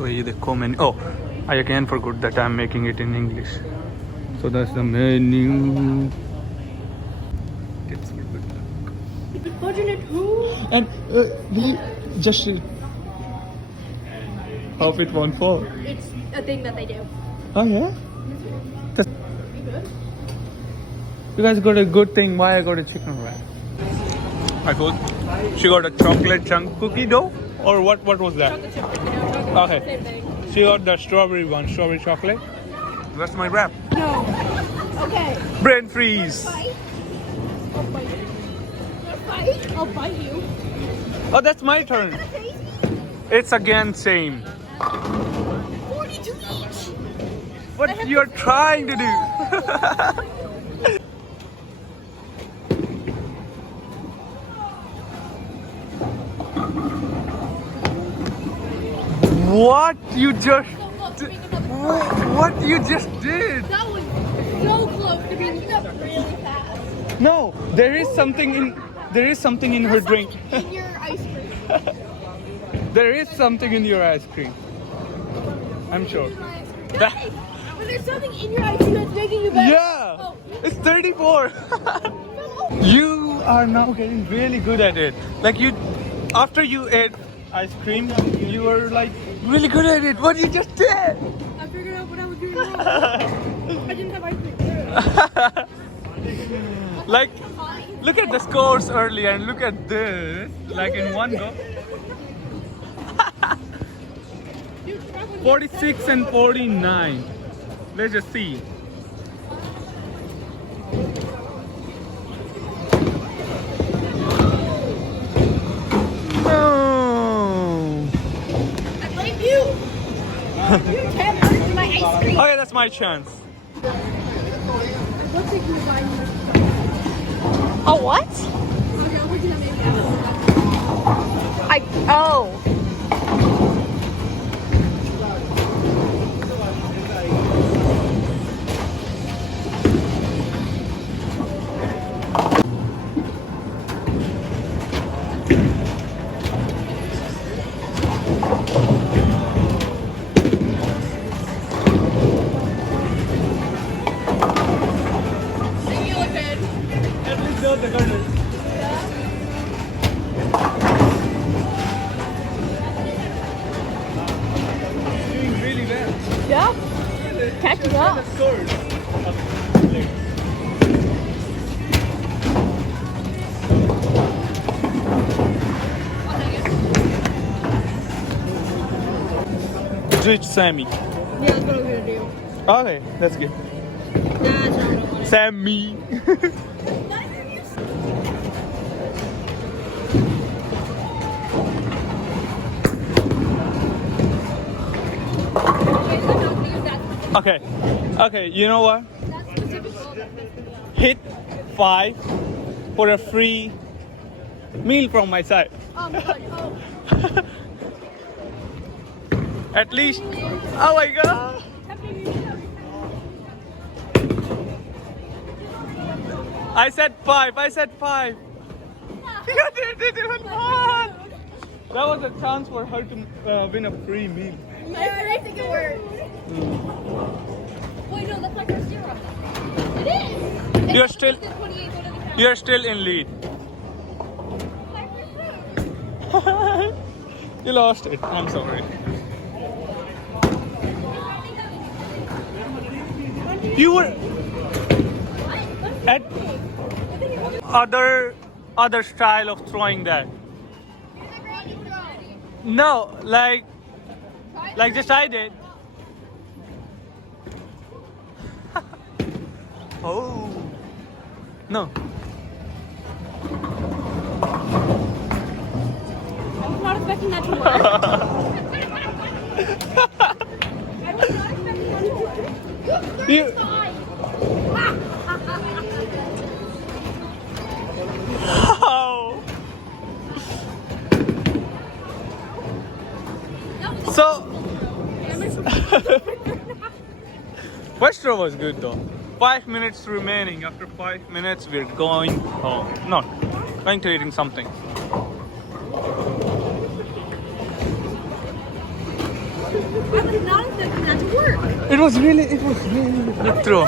So ये देखो menu. Oh, I again forgot that I'm making it in English. So that's the menu. Tips for good luck. Budget who? And just hope it won't fall. It's a thing that they do. Oh yeah. You good? You guys got a good thing. Why I got a chicken wrap? I thought she got a chocolate chunk cookie dough, or what? What was that? Chocolate chip, chocolate Okay. same thing. She got the strawberry one, strawberry chocolate. That's my wrap. No. Okay. Brain freeze. Fight. I'll bite you. Fight. I'll bite you. Oh, that's my turn. It's again same. 42 each. What you're trying to do? What you just what you just did? That was so close to being really fast. No, there is something in her drink. In your ice cream. There is something in your ice cream. I'm sure. Guys, but there's something in your ice cream that's making you better. Yeah, Oh. it's 34. You are now getting really good at it. Like you, after you ate ice cream, you were like really good at it. What you just did? I figured out what I was doing wrong. I didn't have ice cream. Like, look at the scores earlier and look at this. Like in one go. 46 and 49. Let's just see. No. I blame you. You tampered my ice cream. Okay, that's my chance. Looks like you're buying me. Oh, what? Okay, I'll put you that maybe Oh. you look good. At least they're the colors. Doing really well. Yeah. Catching up. The scores. Which Sammy? Yeah, that's what I'm gonna do. Okay, that's good. That's what I'm gonna want. Sammy. Okay, okay, you know what? Hit 5 for a free meal from my side. Oh. At least, oh my god. I said 5, I said 5. You didn't even want. That was a chance for her to win a free meal. I think it worked. Wait, no, that's my first year on it. It is. You're still in lead. You lost it. I'm sorry. You were at other style of throwing that. No, like just I did. Oh no. I was not expecting that to work. I was not expecting that to work. You, oh. So first row was good though. 5 minutes remaining. After 5 minutes, we're going home. Not going to eating something. was not expecting that to work. It was really good throw.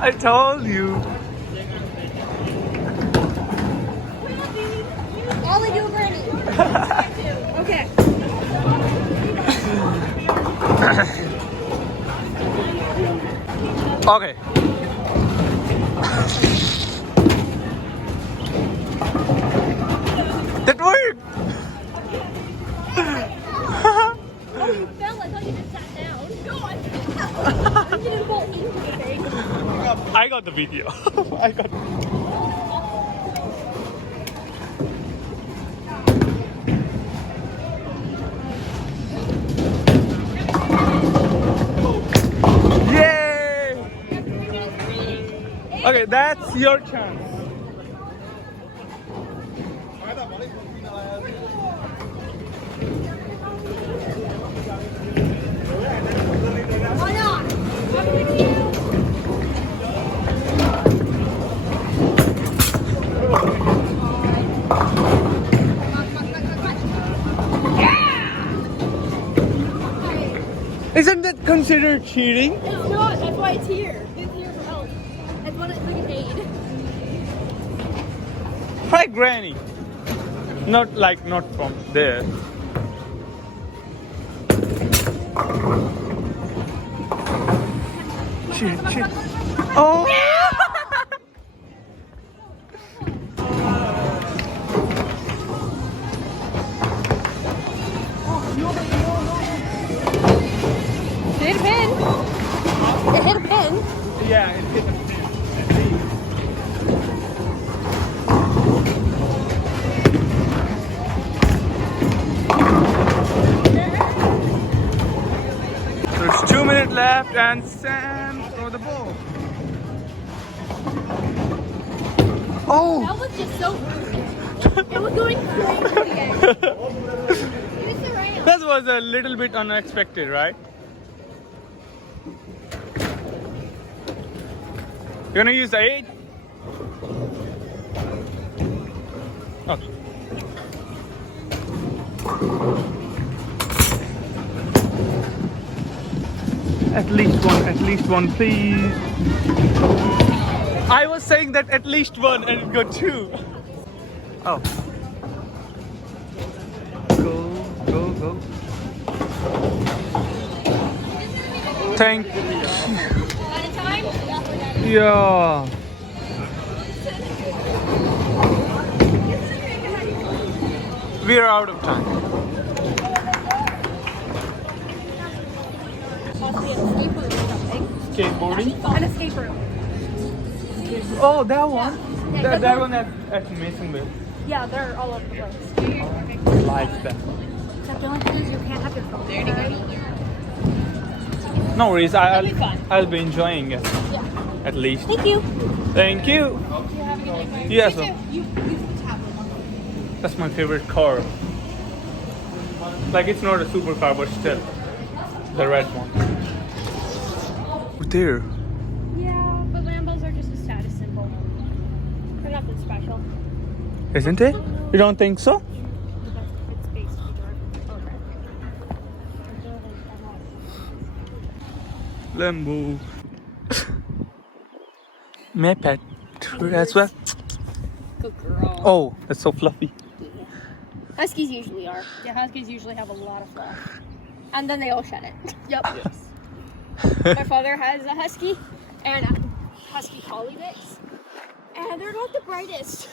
I told you. Ollie, do a granny. Okay. Okay. That worked. Oh, you fell. I thought you just sat down. No, I fell. You didn't fall into the thing. I got the video. I got. Yay! Okay, that's your chance. Why not? I'm with you. Isn't that considered cheating? It's not. That's why it's here. It's here for help. That's what it's like an aid. Try granny. Not from there. Shit. Oh! It hit a pin. It hit a pin. Yeah, it hit the pin. There's 2 minutes left and Sam throw the ball. Oh! That was just so rude. It was going crazy again. Use the rail. That was a little bit unexpected, right? You're gonna use the 8? Okay. At least one, please. I was saying that at least one and it got 2. Oh. Go. Thank you. At a time? Yeah. We're out of time. Skateboarding? And escape room. Oh, that one. That one at Masonville. Yeah, they're all over the place. I like that. Except the only thing is you can't have your phone. No worries. It'll be fun. I'll be enjoying it. Yeah. At least. Thank you. Thank you. You have a good day. Yes. You use the tablet. That's my favorite car. Like it's not a supercar, but still, the red one. There. Yeah, but Lambos are just a status symbol. They're nothing special. Isn't it? You don't think so? It's basically Lambo. May I pet her as well? Good girl. Oh, that's so fluffy. Huskies usually are. Yeah, huskies usually have a lot of fluff. And then they all shed it. Yep. Yes. My father has a husky and a husky collie mix. And they're not the brightest.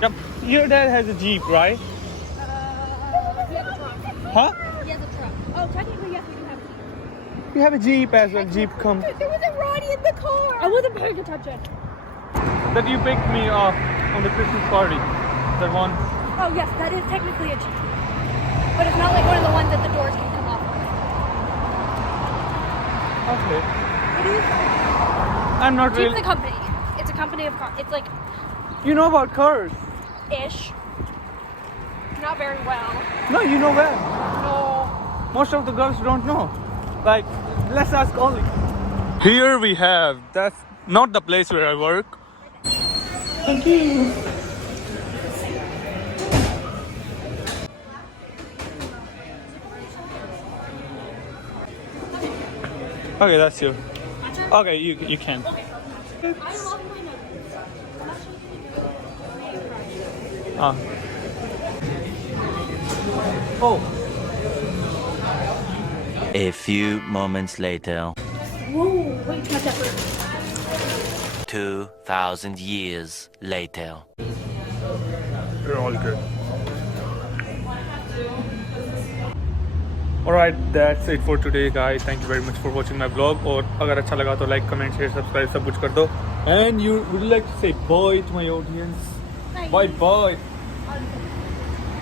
Yep. Your dad has a Jeep, right? He has a truck. Huh? He has a truck. Oh, technically, yes, we do have a Jeep. You have a Jeep as well. Jeep come. There was a Ronnie in the car. I wasn't paying attention. That you picked me up on the Christmas party. That one. Oh, yes, that is technically a Jeep. But it's not like one of the ones that the doors can come off of. Okay. It is. I'm not Jeep's really. a company. It's a company of cars. It's like You know about cars? ish. Not very well. No, you know well. No. Most of the girls don't know. Like, let's ask Ollie. Here we have, that's not the place where I work. Thank you. Okay, that's you. Okay, you can. Ah. Oh. A few moments later. Whoa, wait, catch up. 2,000 years later. You're all good. Alright, that's it for today guys. Thank you very much for watching my vlog. और अगर अच्छा लगा तो like, comment, share, subscribe सब कुछ कर दो. And you would like to say bye to my audience. Bye bye.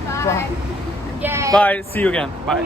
Bye. Yay. Bye. See you again. Bye.